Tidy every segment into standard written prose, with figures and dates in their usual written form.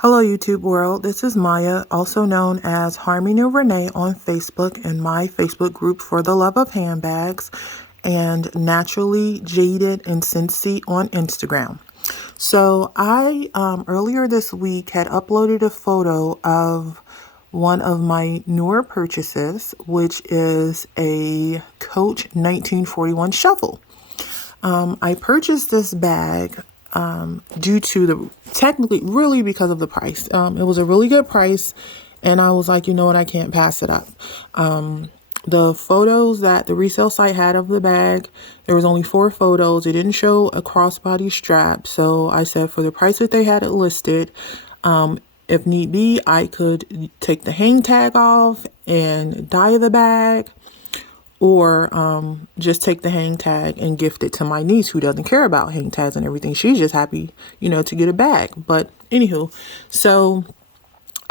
Hello YouTube world, this is Maya, also known as Harmony Renee on Facebook and my Facebook group for the love of handbags, and Naturally Jaded and Cincy on Instagram. So I earlier this week had uploaded a photo of one of my newer purchases, which is a Coach 1941 Shuffle. I purchased this bag due to technically really because of the price. It was a really good price, and I was like, you know what, I can't pass it up. The photos that the resale site had of the bag, there was only 4 photos. It didn't show a crossbody strap, so I said for the price that they had it listed, if need be, I could take the hang tag off and dye the bag, or just take the hang tag and gift it to my niece who doesn't care about hang tags and everything. She's just happy, to get a bag. But anywho, so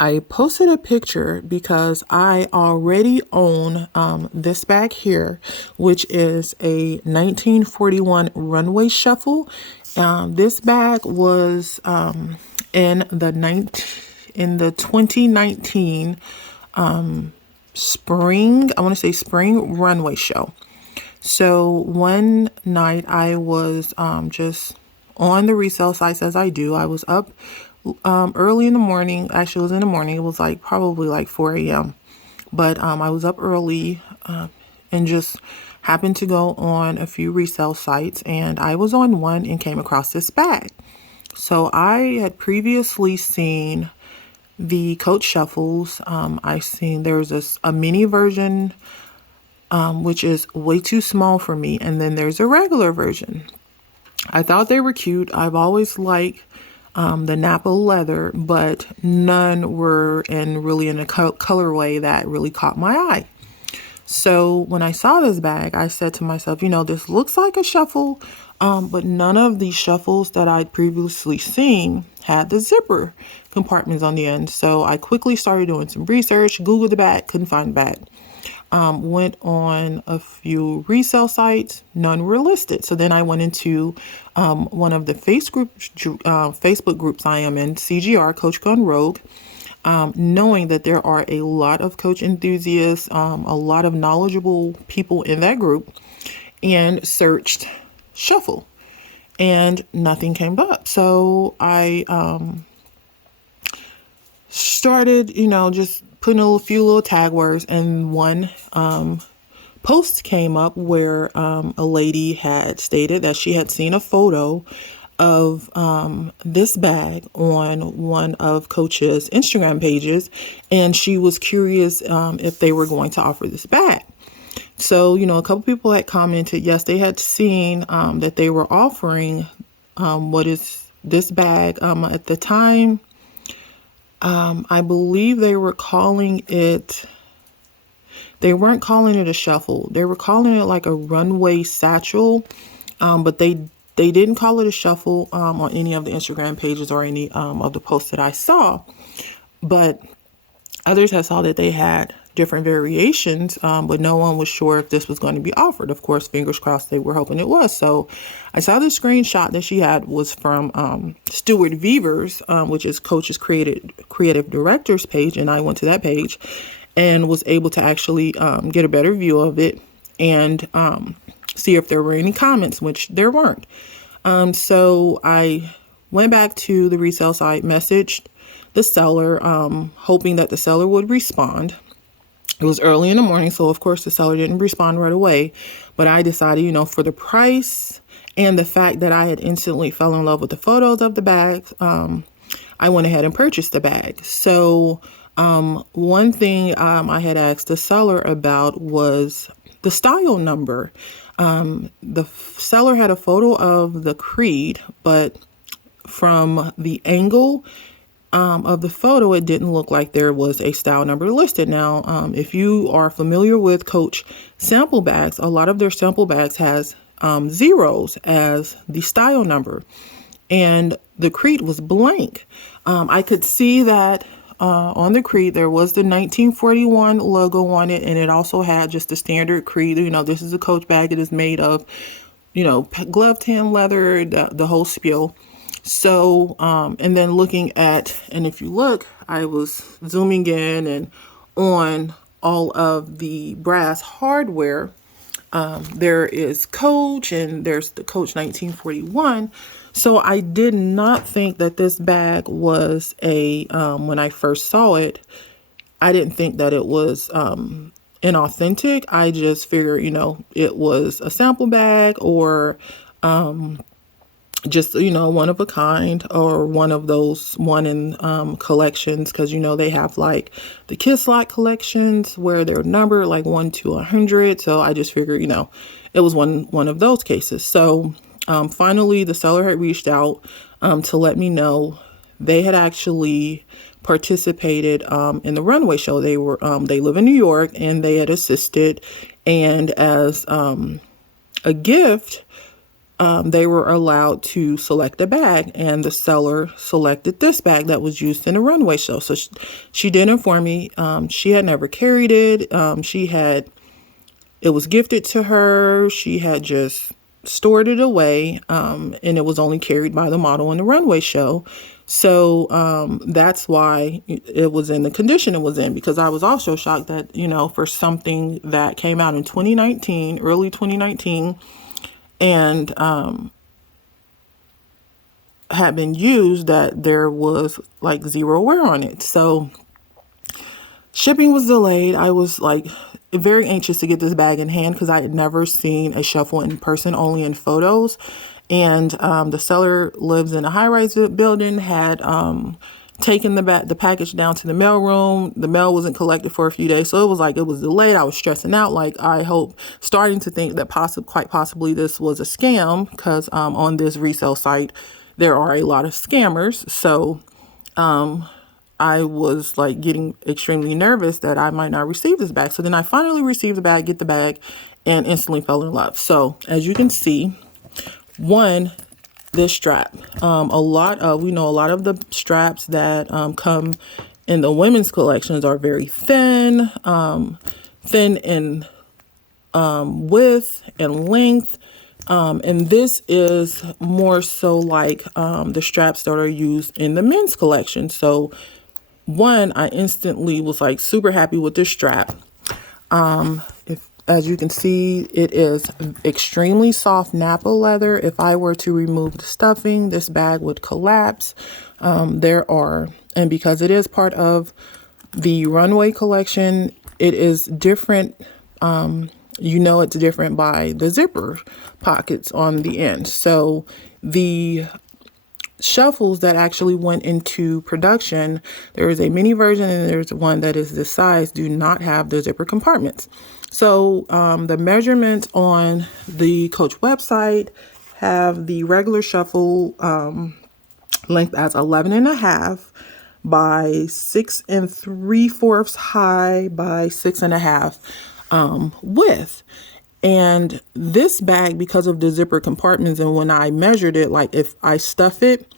I posted a picture because I already own this bag here, which is a 1941 Runway Shuffle. This bag was in the 2019 spring runway show. So one night I was just on the resale sites, as I do. I was up early in the morning. Actually, it was in the morning. It was probably like 4 a.m. But I was up early and just happened to go on a few resale sites, and I was on one and came across this bag. So I had previously seen the Coach Shuffles. I seen there's a mini version, which is way too small for me, and then there's a regular version. I thought they were cute. I've always liked the Napa leather, but none were in a colorway that really caught my eye. So when I saw this bag, I said to myself, this looks like a shuffle, but none of the shuffles that I'd previously seen had the zipper compartments on the end. So I quickly started doing some research, Googled the bag, couldn't find the bag. Went on a few resale sites, none were listed. So then I went into one of the Facebook groups I am in, CGR, Coach Gone Rogue, knowing that there are a lot of Coach enthusiasts, a lot of knowledgeable people in that group, and searched Shuffle, and nothing came up. So I started, just putting a few little tag words, and one post came up where a lady had stated that she had seen a photo of this bag on one of Coach's Instagram pages, and she was curious if they were going to offer this bag. So, a couple people had commented, yes, they had seen that they were offering what is this bag. At the time, I believe they weren't calling it a shuffle. They were calling it like a runway satchel, but they didn't call it a shuffle on any of the Instagram pages or any of the posts that I saw. But others had saw that they had different variations, but no one was sure if this was going to be offered. Of course, fingers crossed, they were hoping it was. So I saw the screenshot that she had was from Stuart Vevers, which is Coach's creative director's page, and I went to that page and was able to actually get a better view of it and see if there were any comments, which there weren't. So I went back to the resale site, messaged the seller, hoping that the seller would respond. It was early in the morning, so of course the seller didn't respond right away. But I decided, for the price and the fact that I had instantly fell in love with the photos of the bags, I went ahead and purchased the bag. So one thing I had asked the seller about was the style number. The seller had a photo of the Creed, but from the angle of the photo, it didn't look like there was a style number listed. Now, if you are familiar with Coach sample bags, a lot of their sample bags has zeros as the style number, and the Creed was blank. I could see that on the Creed there was the 1941 logo on it, and it also had just the standard Creed. This is a Coach bag. It is made of, gloved hand leather, the whole spiel. So, and then looking at, and if you look, I was zooming in and on all of the brass hardware. There is Coach and there's the Coach 1941. So I did not think that this bag was when I first saw it, I didn't think that it was inauthentic. I just figured, it was a sample bag or just, one of a kind or one of those one in collections. Cause they have like the Kiss Lot collections where they're numbered like 1 to 100. So I just figured, it was one of those cases. So finally the seller had reached out to let me know they had actually participated in the Runway show. They live in New York and they had assisted, and as a gift, they were allowed to select a bag, and the seller selected this bag that was used in the Runway show. So she did inform me she had never carried it. It was gifted to her. She had just stored it away, and it was only carried by the model in the Runway show. So that's why it was in the condition it was in, because I was also shocked that, for something that came out in 2019, early 2019, and had been used, that there was like zero wear on it. So shipping was delayed. I was like very anxious to get this bag in hand because I had never seen a shuffle in person, only in photos. And the seller lives in a high-rise building, had taken the package down to the mail room. The mail wasn't collected for a few days. So it was delayed. I was stressing out. Like, starting to think that quite possibly this was a scam, because on this resale site, there are a lot of scammers. So I was like getting extremely nervous that I might not receive this bag. So then I finally received get the bag, and instantly fell in love. So as you can see, this strap, we know a lot of the straps that come in the women's collections are very thin, thin in width and length. And this is more so like the straps that are used in the men's collection. So I instantly was like super happy with this strap. As you can see, it is extremely soft Napa leather. If I were to remove the stuffing, this bag would collapse. And because it is part of the Runway collection, it is different. It's different by the zipper pockets on the end. So the shuffles that actually went into production, there is a mini version and there's one that is this size, do not have the zipper compartments. So the measurements on the Coach website have the regular shuffle length as 11.5 by 6 3/4 high by 6.5 width. And this bag, because of the zipper compartments, and when I measured it, like if I stuff it,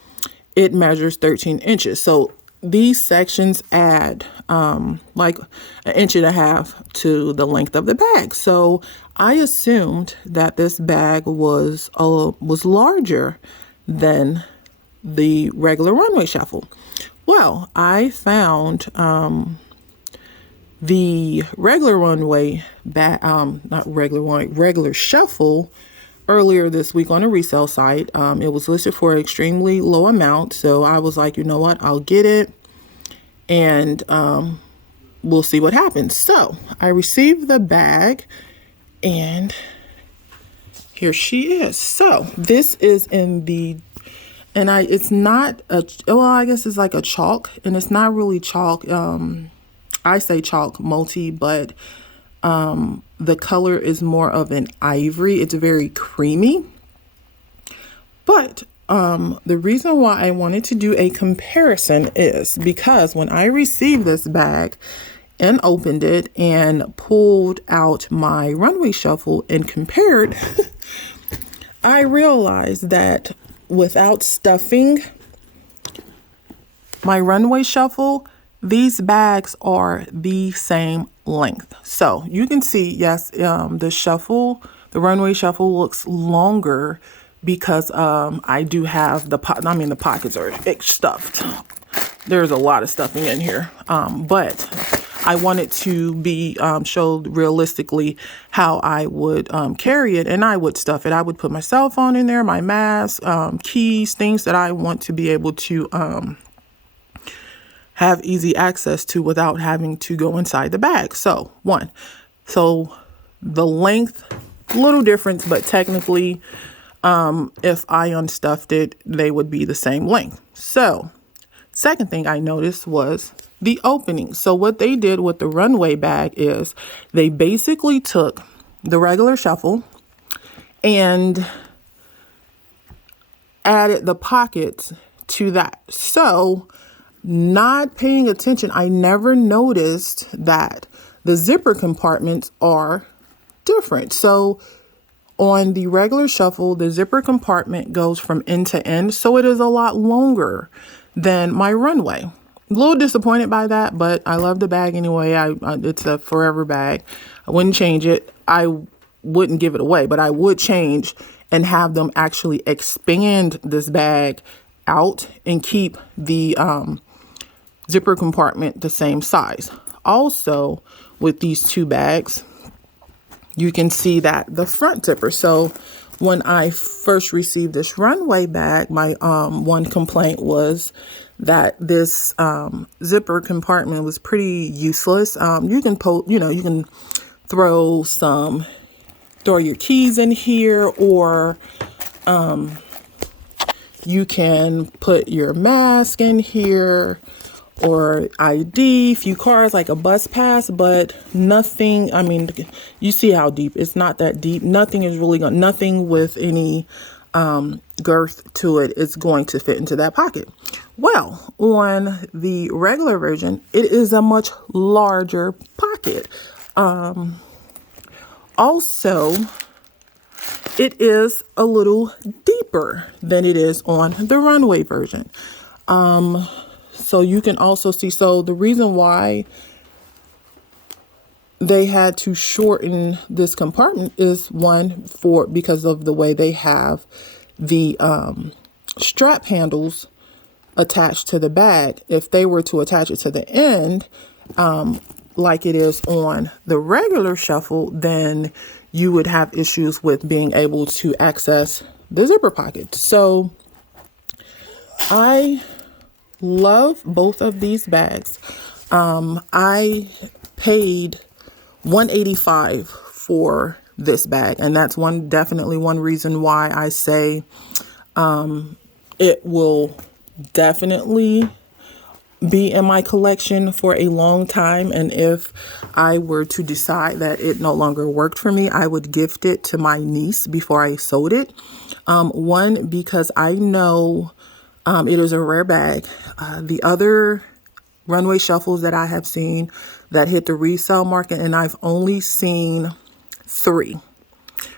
it measures 13 inches. So these sections add like 1.5 inches to the length of the bag. So I assumed that this bag was larger than the regular Runway Shuffle. Well, I found the regular Runway regular Shuffle earlier this week on a resale site. It was listed for an extremely low amount. So I was like, you know what, I'll get it, and we'll see what happens. So I received the bag, and here she is. So this is in it's not I guess it's like a chalk, and it's not really chalk. I say chalk multi, but the color is more of an ivory. It's very creamy. But the reason why I wanted to do a comparison is because when I received this bag and opened it and pulled out my Runway Shuffle and compared, I realized that without stuffing my Runway Shuffle, these bags are the same length. So you can see, yes, the Runway Shuffle looks longer because I do have the pockets are stuffed. There's a lot of stuffing in here, but I wanted to be showed realistically how I would carry it, and I would stuff it. I would put my cell phone in there, my mask, keys, things that I want to be able to have easy access to without having to go inside the bag. So the length, little difference, but technically, if I unstuffed it, they would be the same length. So second thing I noticed was the opening. So what they did with the Runway bag is they basically took the regular shuffle and added the pockets to that. So not paying attention, I never noticed that the zipper compartments are different. So on the regular shuffle, the zipper compartment goes from end to end, so it is a lot longer than my Runway. A little disappointed by that, but I love the bag anyway. It's a forever bag. I wouldn't change it. I wouldn't give it away, but I would change and have them actually expand this bag out and keep the zipper compartment the same size. Also, with these two bags, you can see that the front zipper. So when I first received this Runway bag, my one complaint was that this zipper compartment was pretty useless. You can you can throw your keys in here, or you can put your mask in here, or ID, few cards like a bus pass, but nothing. I mean, you see how deep. It's not that deep. Nothing is really nothing with any girth to it is going to fit into that pocket. Well, on the regular version, it is a much larger pocket. Also, it is a little deeper than it is on the Runway version. So you can also see, so the reason why they had to shorten this compartment is because of the way they have the strap handles attached to the bag. If they were to attach it to the end, like it is on the regular shuffle, then you would have issues with being able to access the zipper pocket. So I love both of these bags. I paid $185 for this bag, and that's definitely one reason why I say it will definitely be in my collection for a long time. And if I were to decide that it no longer worked for me, I would gift it to my niece before I sold it. One, because I know it is a rare bag. The other Runway Shuffles that I have seen that hit the resale market, and I've only seen three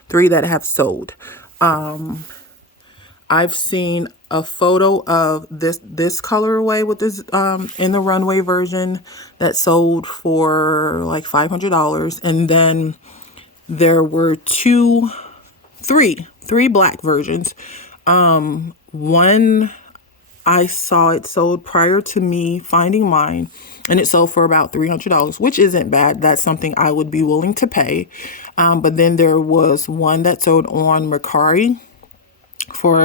that have sold. I've seen a photo of this colorway with this in the Runway version that sold for like $500, and then there were three black versions. One, I saw it sold prior to me finding mine, and it sold for about $300, which isn't bad. That's something I would be willing to pay. But then there was one that sold on Mercari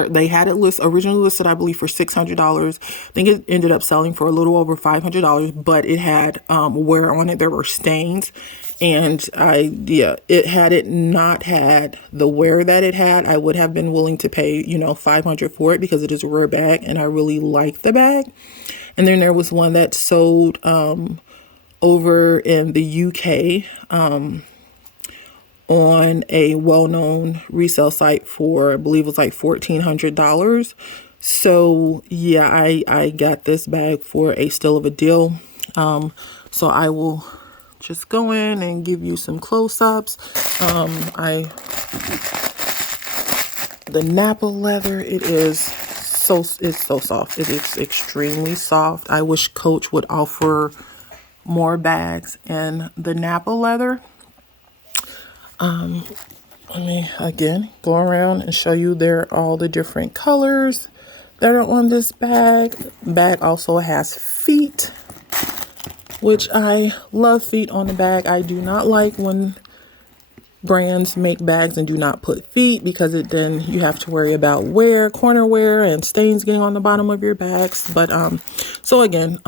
they had it originally listed, I believe, for $600. I think it ended up selling for a little over $500, but it had wear on it. There were stains, and had it not had the wear that it had, I would have been willing to pay, $500 for it, because it is a rare bag and I really like the bag. And then there was one that sold over in the UK on a well-known resale site for, I believe it was like $1,400. So yeah, I got this bag for a still of a deal. So I will just go in and give you some close-ups. The Napa leather, it's so soft. It is extremely soft. I wish Coach would offer more bags in the Napa leather. Let me again go around and show you there are all the different colors that are on this bag. Bag also has feet, which I love feet on the bag. I do not like when brands make bags and do not put feet, because then you have to worry about corner wear and stains getting on the bottom of your bags. But so again,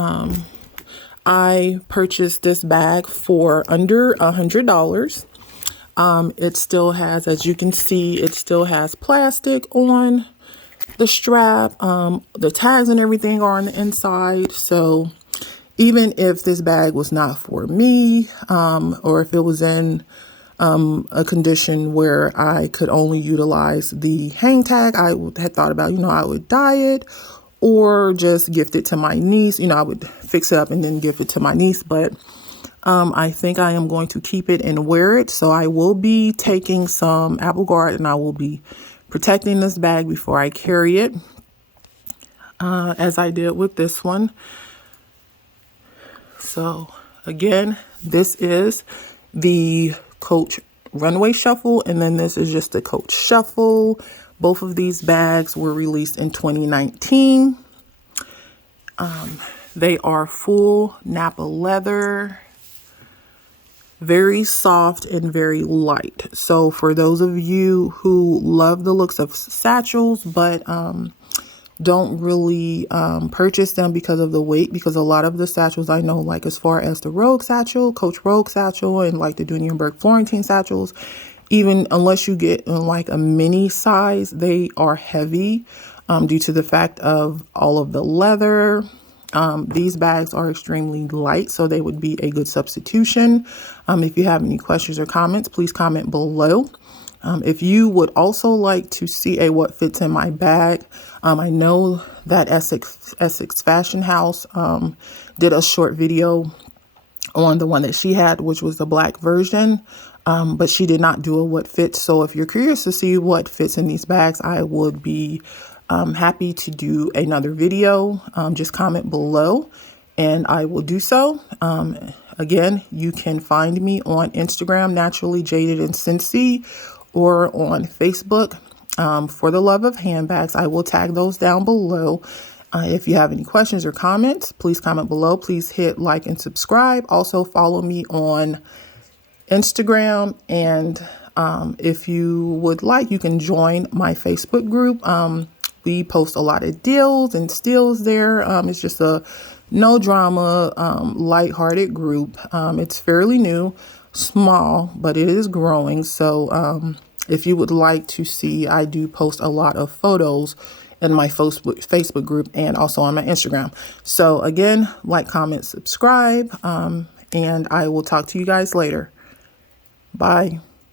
I purchased this bag for under $100. It still has, as you can see, it still has plastic on the strap. The tags and everything are on the inside. So even if this bag was not for me, or if it was in a condition where I could only utilize the hang tag, I had thought about, I would dye it or just gift it to my niece. I would fix it up and then give it to my niece. But I think I am going to keep it and wear it. So I will be taking some Apple Guard and I will be protecting this bag before I carry it, as I did with this one. So again, this is the Coach Runway Shuffle, and then this is just the Coach Shuffle. Both of these bags were released in 2019. They are full Napa leather, very soft and very light. So for those of you who love the looks of satchels, but don't really purchase them because of the weight, because a lot of the satchels I know, like as far as the Rogue satchel, Coach Rogue satchel, and like the Dunionberg Florentine satchels, even unless you get in like a mini size, they are heavy due to the fact of all of the leather. These bags are extremely light, so they would be a good substitution. If you have any questions or comments, please comment below. If you would also like to see a what fits in my bag, I know that Essex Fashion House did a short video on the one that she had, which was the black version, but she did not do a what fits. So if you're curious to see what fits in these bags, I would be happy to do another video. Just comment below and I will do so. Again, you can find me on Instagram, Naturally Jaded and Cincy, or on Facebook, For the Love of Handbags. I will tag those down below. If you have any questions or comments, please comment below. Please hit like and subscribe. Also follow me on Instagram. And if you would like, you can join my Facebook group. We post a lot of deals and steals there. It's just a no drama, lighthearted group. It's fairly new, small, but it is growing. So if you would like to see, I do post a lot of photos in my Facebook group and also on my Instagram. So again, like, comment, subscribe, and I will talk to you guys later. Bye.